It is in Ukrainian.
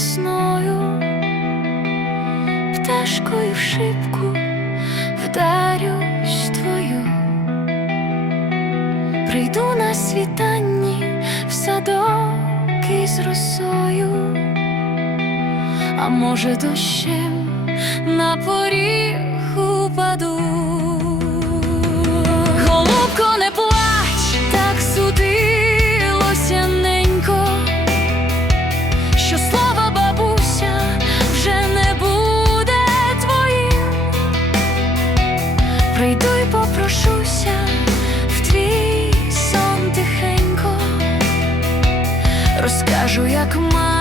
весною, пташкою в шибку вдарюсь твою, прийду на світанні в садок із росою, а може дощем на поріг упаду. Прийду й попрошуся в твій сон тихенько, розкажу, як мати.